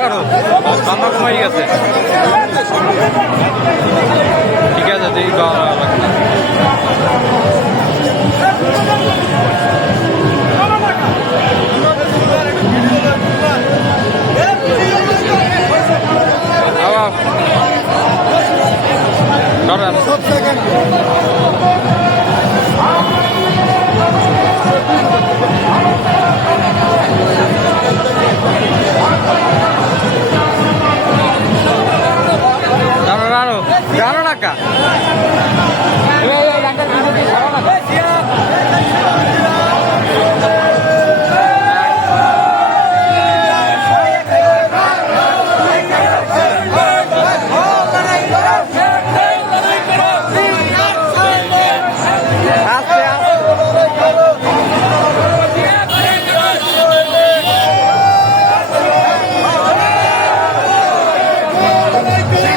কারও ঠান্ডা কমাই গেছে। ঠিক আছে দেখি খাওয়া লাগবে Yeah, yeah.